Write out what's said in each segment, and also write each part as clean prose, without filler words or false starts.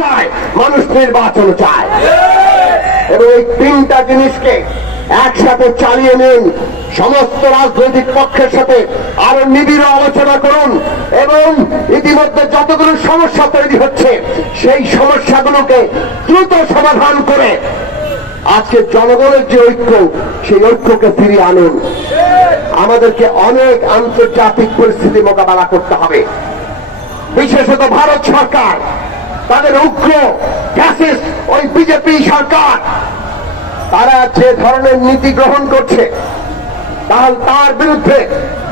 চায়, মানুষ নির্বাচন চায় এবং এই তিনটা জিনিসকে একসাথে চালিয়ে নিন। সমস্ত রাজনৈতিক পক্ষের সাথে আরো নিবিড় আলোচনা করুন এবং ইতিমধ্যে যতগুলো সমস্যা তৈরি হচ্ছে সেই সমস্যাগুলোকে দ্রুত সমাধান করে আজকে জনগণের যে ঐক্য, সেই ঐক্যকে ফিরিয়ে আনুন। আমাদেরকে অনেক আন্তর্জাতিক পরিস্থিতি মোকাবেলা করতে হবে। বিশেষত ভারত সরকার তাদের উগ্র ফ্যাসিস্ট ওই বিজেপি সরকার তারা যে ধরনের নীতি গ্রহণ করছে, তাহলে তার বিরুদ্ধে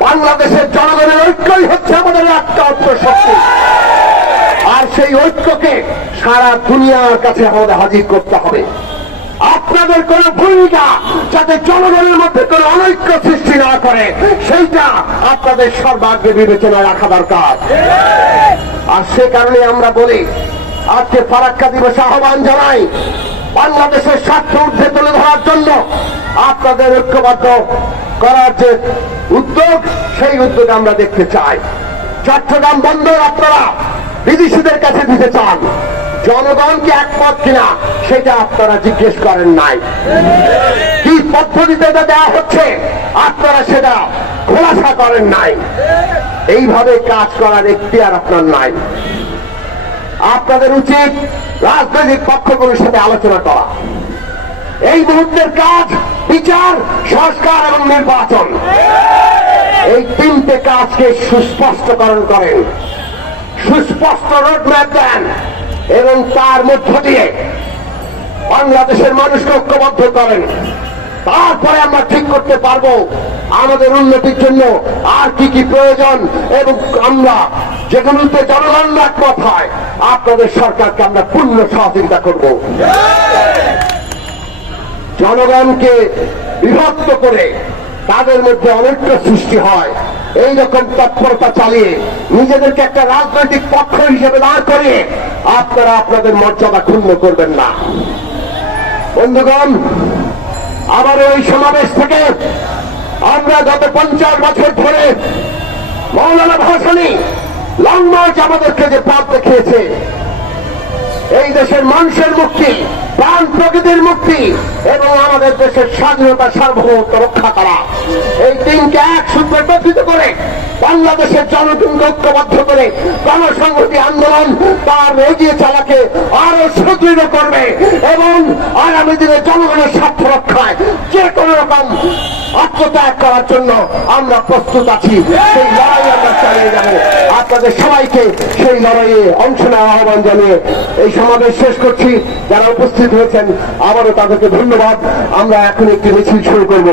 বাংলাদেশের জনগণের ঐক্যই হচ্ছে আমাদের একমাত্র শক্তি। আর সেই ঐক্যকে সারা দুনিয়ার কাছে আমাদের হাজির করতে হবে। আপনাদের কোন ভূমিকা যাতে জনগণের মধ্যে কোন অনৈক্য সৃষ্টি না করে, সেইটা আপনাদের সর্বাগ্রে বিবেচনা রাখা দরকার। আর সে কারণে আমরা বলি, আজকে ফারাক্কা দিবসে আহ্বান জানাই, বাংলাদেশের স্বার্থ ঊর্ধ্বে তুলে ধরার জন্য আপনাদের ঐক্যবদ্ধ করার যে উদ্যোগ, সেই উদ্যোগ আমরা দেখতে চাই। চট্টগ্রাম বন্দর আপনারা বিদেশিদের কাছে দিতে চান, জনগণকে একমত কিনা সেটা আপনারা জিজ্ঞেস করেন নাই। কি পদ্ধতিতে দেওয়া হচ্ছে আপনারা সেটা খোলাসা করেন নাই। এইভাবে কাজ করার এখতিয়ার আপনার নাই। আপনাদের উচিত রাজনৈতিক পক্ষগুলোর সাথে আলোচনা করা। এই মুহূর্তের কাজ বিচার, সংস্কার এবং নির্বাচন। এই তিনটে কাজকে সুস্পষ্টকরণ করেন, সুস্পষ্ট রোডম্যাপ দেন এবং তার মধ্য দিয়ে বাংলাদেশের মানুষকে ঐক্যবদ্ধ করেন। তারপরে আমরা ঠিক করতে পারবো আমাদের উন্নতির জন্য আর কি কি প্রয়োজন, এবং আমরা যেগুলোতে জনগণ একমত হয় আপনাদের সরকারকে আমরা পূর্ণ সহযোগিতা করব। জনগণকে বিভক্ত করে তাদের মধ্যে অনৈক্য সৃষ্টি হয়, এইরকম তৎপরতা চালিয়ে নিজেদেরকে একটা রাজনৈতিক পক্ষ হিসেবে দাঁড় করিয়ে আপনারা আপনাদের মর্যাদা ক্ষুণ্ণ করবেন না। বন্ধুগণ, আবার ওই সমাবেশ থেকে আমরা গত 50 বছর ধরে মৌলানা ভাসানী লং মার্চ আমাদেরকে যে পথ দেখিয়েছে, এই দেশের মানুষের মুক্তি, প্রাণ প্রকৃতির মুক্তি এবং আমাদের দেশের স্বাধীনতা সার্বভৌমত্ব রক্ষা করা, এই তিনকে এক সূত্রে গঠিত করে বাংলাদেশের জনগণকে ঐক্যবদ্ধ করে গণসংহতি আন্দোলন তার এগিয়ে চলাকে আরো সুদৃঢ় করবে এবং আগামী দিনে জনগণের স্বার্থ রক্ষায় যে কোনো রকম আত্মত্যাগ করার জন্য আমরা প্রস্তুত আছি। সেই লড়াই আমরা চালিয়ে যাব। আপনাদের সবাইকে সেই লড়াইয়ে অংশ নেওয়ার আহ্বান জানিয়ে এই সমাবেশ শেষ করছি। যারা উপস্থিত হয়েছেন আবারও তাদেরকে ধন্যবাদ। আমরা এখন একটি মিছিল শুরু করব।